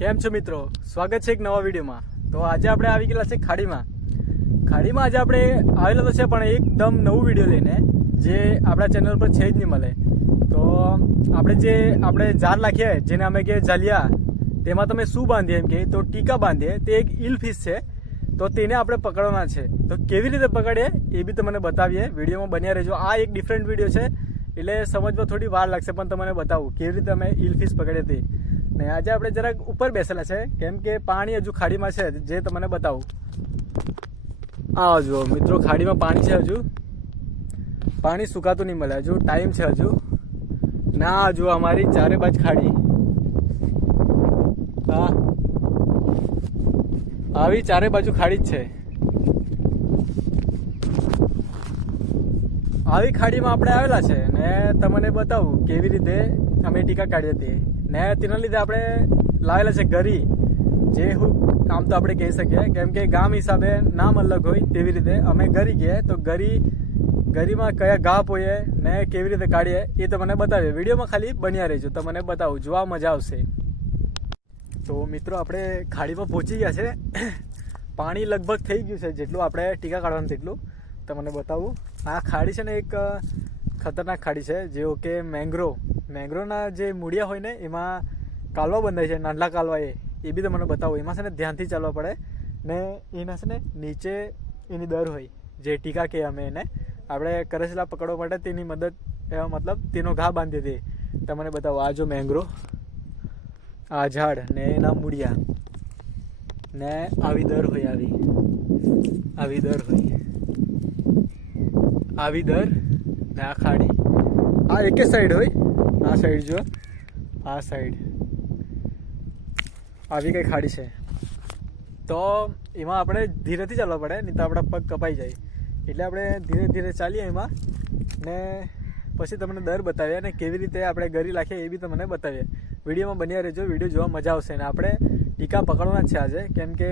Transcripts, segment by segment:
કેમ છો મિત્રો? સ્વાગત છે એક નવા વિડીયોમાં. તો આજે આપણે આવી ગયેલા છે ખાડીમાં. ખાડીમાં આજે આપણે આવેલા તો છે, પણ એકદમ નવું વીડિયો લઈને, જે આપણા ચેનલ પર છે જ નહીં મળે. તો આપણે જે આપણે જાર નાખીએ, જેને અમે કે જાલિયા, તેમાં તમે શું બાંધીએ એમ કે, તો ટીકા બાંધીએ, તે એક ઇલ ફિશ છે. તો તેને આપણે પકડવાના છે. તો કેવી રીતે પકડીએ, એ બી તમને બતાવીએ. વિડીયોમાં બન્યા રહેજો. આ એક ડિફરન્ટ વીડિયો છે. એટલે સમજમાં થોડી વાર લાગશે, પણ તમને બતાવું, કેવી રીતે અમે ઇલ ફિશ પકડી હતી ને આજે આપણે જરાક ઉપર બેસેલા છે. કેમ કે પાણી હજુ ખાડીમાં છે, જે તમને બતાવું. આ જુઓ મિત્રો, ખાડીમાં પાણી છે હજુ. પાણી સુકાતું નહીં મળે, હજુ ટાઈમ છે હજુ. ના, હજુ અમારી ચારે બાજ ખાડી. હા. આવી ચારે બાજુ ખાડી જ છે. આવી ખાડીમાં આપણે આવેલા છે, ને તમને બતાવું કેવી રીતે અમે ટીકા કાઢી હતી. ને તેના લીધે આપણે લાવેલા છે ગરી, જે હું આમ તો આપણે કહી શકીએ, કેમ કે ગામ હિસાબે નામ અલગ હોય તેવી રીતે. અમે ગરી કહીએ, તો ગરી, ગરીમાં કયા ઘા પોઈએ ને કેવી રીતે કાઢીએ, એ તમને બતાવીએ. વિડીયોમાં ખાલી બન્યા રહેજો તમને બતાવું, જોવા મજા આવશે. તો મિત્રો, આપણે ખાડીમાં પહોંચી ગયા છે. પાણી લગભગ થઈ ગયું છે, જેટલું આપણે ટીકા કાઢવાનું તેટલું. તમને બતાવું. આ ખાડી છે ને એક ખતરનાક ખાડી છે જેવો કે મેંગ્રો મેંગ્રોના જે મૂળિયા હોય ને, એમાં કાલવા બંધાય છે, નાનલા કાલવા એ. એ બી તમને બતાવો. એમાં છે ને ધ્યાનથી ચાલવા પડે. ને એના છે ને નીચે એની દર હોય, જે ટીકા કહે અમે એને. આપણે કરસલા પકડવા માટે તેની મદદ એવા મતલબ તેનો ઘા બાંધી હતી તમને બતાવો. આ જો મેંગ્રો, આ ઝાડ ને એના મૂળિયા. ને આવી દર હોય આવી. આવી દર હોય. આવી દર ને આ ખાડી. આ એકે સાઈડ હોય. આ સાઈડ જો આ સાઈડ આવી કઈ ખાડી છે. તો એમાં આપણે ધીરેથી ચાલવા પડે, નહીં તો આપણા પગ કપાઈ જાય. એટલે આપણે ધીરે ધીરે ચાલીએ એમાં. ને પછી તમને દર બતાવીએ અને કેવી રીતે આપણે ગરી રાખીએ એ બી તમને બતાવીએ. વિડીયોમાં બન્યા રહેજો, વીડિયો જોવા મજા આવશે. ને આપણે ટીકા પકડવાના જ છે આજે, કેમ કે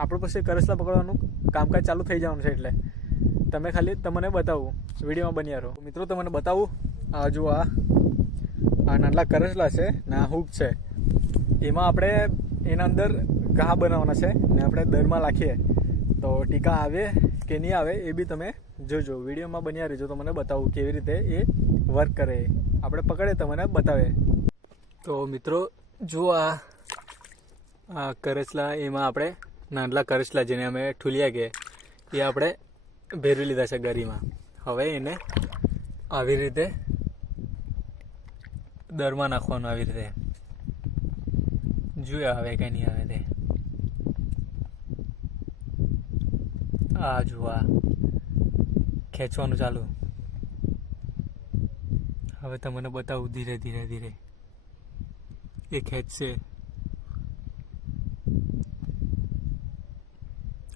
આપણું પછી કરસલા પકડવાનું કામકાજ ચાલુ થઈ જવાનું છે એટલે. તમે ખાલી તમને બતાવું, વિડીયોમાં બન્યા રહો. મિત્રો, તમને બતાવું, આ જુઓ આ આ. નાના કરસલા છે, ને આ હૂક છે. એમાં આપણે એના અંદર ઘા બનાવવાના છે ને આપણે દરમાં નાખીએ તો ટીકા આવે કે નહીં આવે એ બી તમે જોજો. વિડીયોમાં બન્યા રહેજો તો મને બતાવું કેવી રીતે એ વર્ક કરે. આપણે પકડે તો મને બતાવે. તો મિત્રો, જો આ આ કરચલા, એમાં આપણે નાનલા કરચલા જેને અમે ઠુલિયા કે એ આપણે ભેરવી લીધા છે ગરીમાં. હવે એને આવી રીતે દરમાં નાખવાનું આવી રીતે. જોયા આવે કે નહીં આવે તે. આ જોવા ખેંચવાનું ચાલુ. હવે તમને બતાવું ધીરે ધીરે ધીરે. એ ખેંચશે.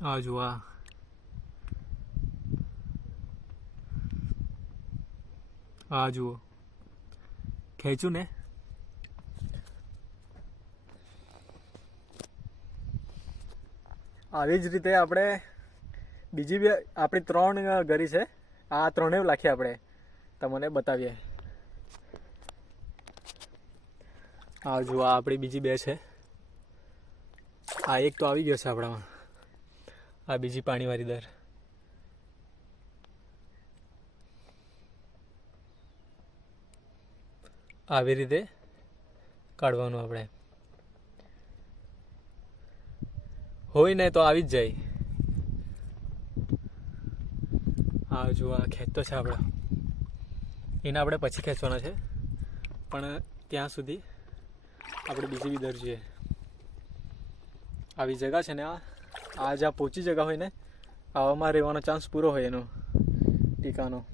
આ આ. આ જુઓ. ખેંચું ને. આવી જ રીતે આપણે બીજી બે આપણી ત્રણ ગરી છે. આ ત્રણેય લાખી આપણે તમને બતાવીએ. આ જુઓ, આ આપણી બીજી બે છે. આ એક તો આવી ગયો છે આપણામાં. આ બીજી પાણીવાળી દર. આવી રીતે કાઢવાનું આપણે. હોય ને તો આવી જ જાય. આ જો આ ખેંચતો છે આપણે એને આપણે પછી ખેંચવાના છે. પણ ત્યાં સુધી આપણે બીજી બી દર જોઈએ. આવી જગા છે ને આ. આ જ્યાં પોચી જગા હોય ને, આવામાં રહેવાનો ચાન્સ પૂરો હોય એનો. ટીકાનો.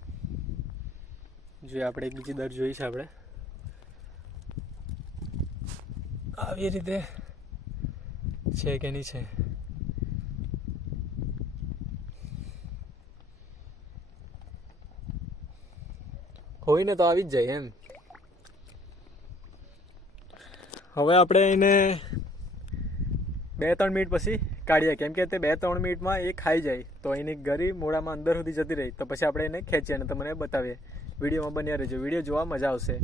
જોઈએ આપણે એક બીજી દર જોઈ છે આપણે. આવી રીતે છે કે નહીં છે? હોયને તો આવી જ જાય એમ. હવે આપણે એને બે ત્રણ મિનિટ પછી કાઢીએ. કેમ કે તે બે ત્રણ મિનિટમાં એ ખાઈ જાય. તો એની ગરી મોડામાં અંદર સુધી જતી રહી. તો પછી આપણે એને ખેંચીએ અને તમને બતાવીએ. વિડીયોમાં બન્યા રહેજો. વીડિયો જોવા મજા આવશે.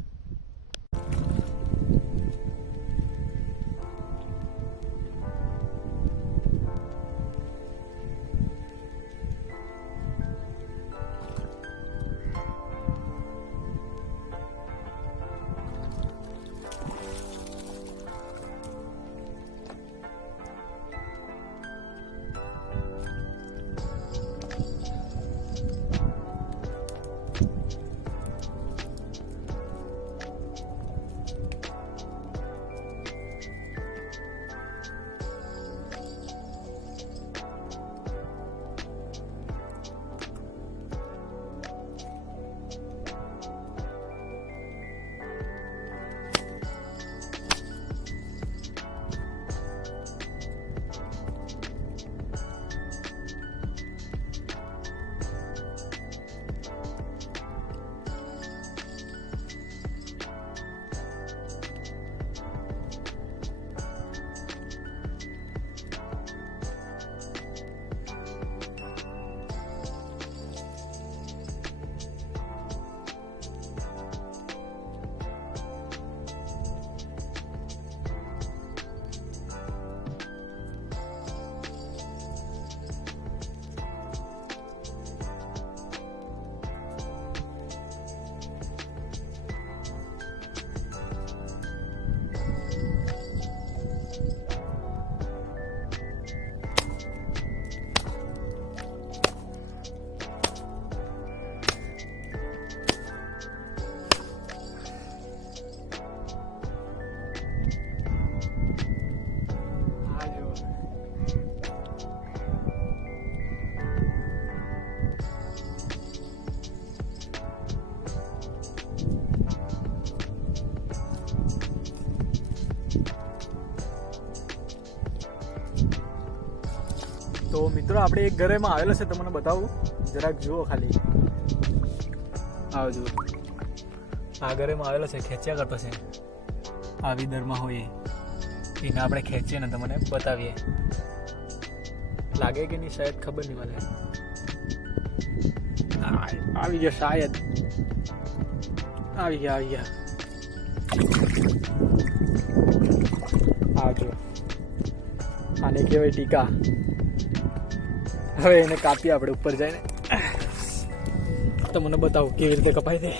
મિત્રો આપણે એક ઘરેમાં આવેલો છે તમને બતાવું. જરાક જુઓ ખાલી. આવો જુઓ આ ઘરેમાં આવેલો છે ખેંચ્યા કરતો છે. આવી દરમાં હોય એ. એને આપણે ખેંચીએ ને તમને બતાવીએ. લાગે કે નહીં શાયદ ખબર નહીં મને. આવી ગયો શાયદ. આવી ગયા આવી ગયા. આવજો. આને કહેવાય ટીકા. હવે એને કાપીએ આપણે ઉપર જઈને. તો મને બતાવો, કેવી રીતે કપાય દે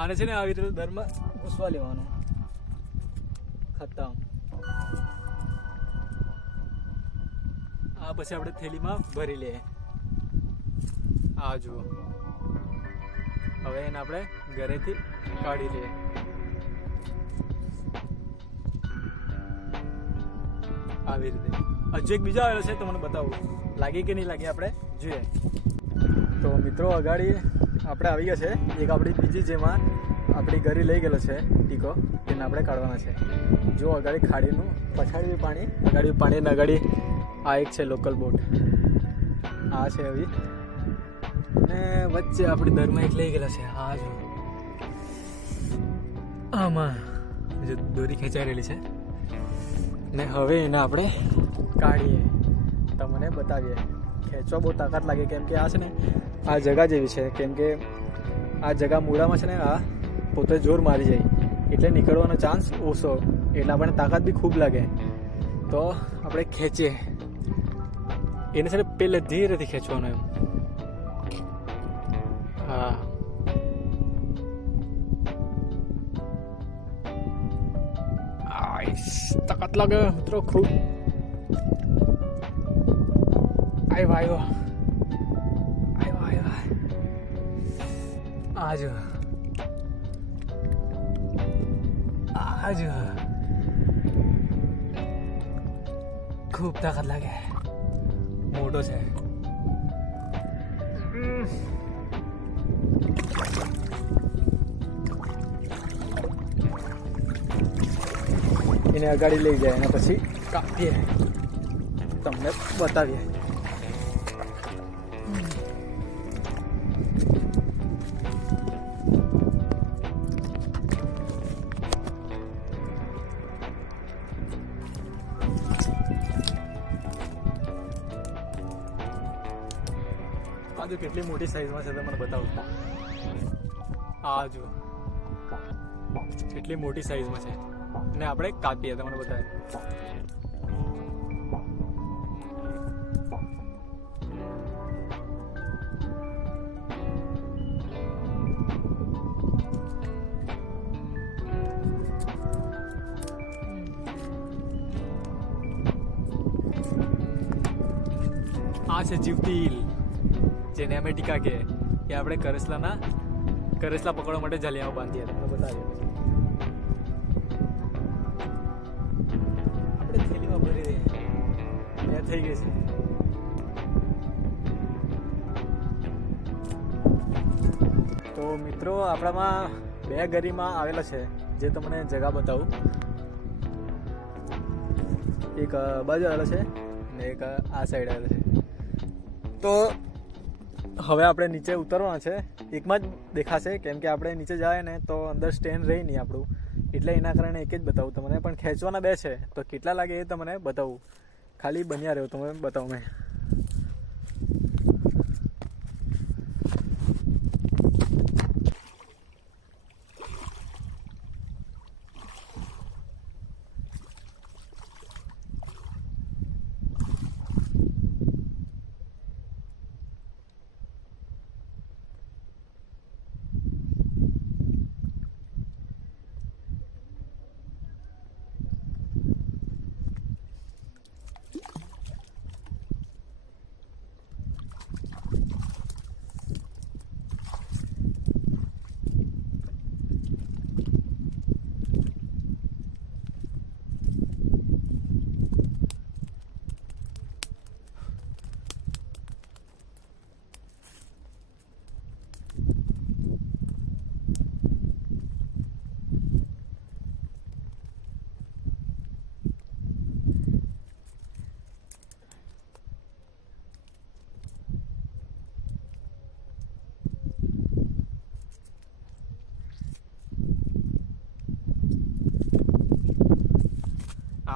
આને છે ને આવી રીતે દરમાં ઘૂસવા લેવાનું. ખતમ આ પછી આપણે થેલીમાં ભરી લઈએ. આ જુઓ. હવે એને આપણે ઘરેથી કાઢી લઈએ. આવી રીતે. હજુ એક બીજો આવેલો છે તો મને બતાવું. લાગી કે નહીં લાગી આપણે જોઈએ. તો મિત્રો, અગાડી આપણે આવી ગયા છે એક આપણી બીજી જેમાં આપણી ઘરે લઈ ગયેલો છે ટીકો, તેને આપણે કાઢવાના છે. જો અગાડી ખાડીનું પછાડી પાણી, અગાડી પાણી અગાડી આ એક છે લોકલ બોટ આ છે આવી ને વચ્ચે આપણી દરમાં એક લઈ ગયેલા છે. હા જો. આમાં જે દોરી ખેંચાઈ છે. ને હવે એને આપણે કાઢીએ. તમને બતાવીએ. ખેંચવા બહુ તાકાત લાગે કેમ કે આ છે ને, આ જગા જેવી છે. કેમ કે આ જગા મૂળામાં છે ને, આ પોતે જોર મારી જાય. એટલે નીકળવાનો ચાન્સ ઓછો. એટલે આપણને તાકાત બી ખૂબ લાગે. તો આપણે ખેંચીએ. એને ને પહેલે ધીરેથી ખેંચવાનું એમ. હા. તાકાત લાગે મિત્રો ખૂબ. આવ્યો આવ્યો આવ્યો આવ્યો આજ આજ ખૂબ તાકાત લાગે મોટો છે એને અગાડી લઈ જાય એના પછી કાપીએ તમને બતાવીએ કેટલી મોટી સાઈઝમાં છે તમને બતાવું. આ જો કેટલી મોટી સાઈઝમાં છે. ને આપણે કાપીએ, તમને બતાવે આ છે જીવતીલ જેને અમે ટીકા કે એ આપણે કરેસલાના કરેસલા પકડવા માટે જલિયાઓ બાંધીએ. તમને બતાવીએ. આપણે થેલીમાં ભરી દઈએ. બે થઈ ગઈ છે. તો મિત્રો, આપણામાં બે ગરીમાં આવેલા છે, જે તમને જગા બતાવું. એક બાજુ આવેલો છે ને એક આ સાઈડ આવેલો છે. તો હવે આપણે નીચે ઉતરવાના છે. એકમાં જ દેખાશે કેમ કે આપણે નીચે જાય ને તો અંદર સ્ટેન્ડ રહી નહીં આપણું. એટલે એના કારણે એક જ બતાવું તમને. પણ ખેંચવાના બે છે. તો કેટલા લાગે એ તમને બતાવું. ખાલી બન્યા રહ્યો તમે બતાવું મેં.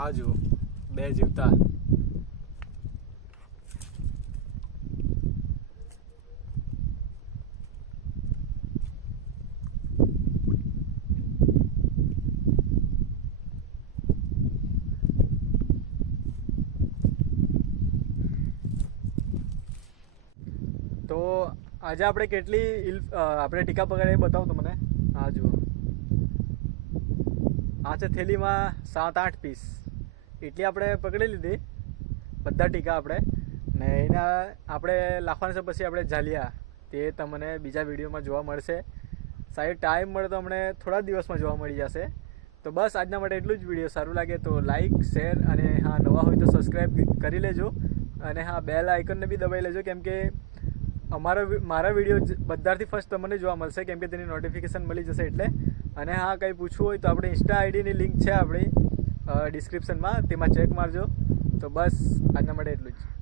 આ જુઓ બે જીવતા. તો આજે આપણે કેટલી આપણે ટીકા પકડે એ બતાવો તો મને આ જુઓ. આ છે થેલીમાં સાત આઠ પીસ. એટલી આપણે પકડી લીધી. બધા ટીકા આપણે. ને એના આપણે લાખવાના છે પછી આપણે જાલિયા તે તમને બીજા વિડીયોમાં જોવા મળશે. સાહેબ ટાઈમ મળે તો અમને થોડા દિવસમાં જોવા મળી જશે. તો બસ આજના માટે એટલું જ વીડિયો. સારું લાગે તો લાઇક શેર અને હા, નવા હોય તો સબસ્ક્રાઈબ કરી લેજો. અને હા બેલ આઇકનને બી દબાવી લેજો. કેમ કે અમારા મારા વીડિયો બધાથી ફર્સ્ટ તમને જોવા મળશે. કેમ કે તેની નોટિફિકેશન મળી જશે એટલે. અને હા, કંઈ પૂછવું હોય તો આપણે ઇન્સ્ટા આઈડીની લિંક છે આપણી. ડિસ્ક્રિપ્શનમાં તેમાં ચેક મારજો. તો બસ આજના માટે એટલું જ.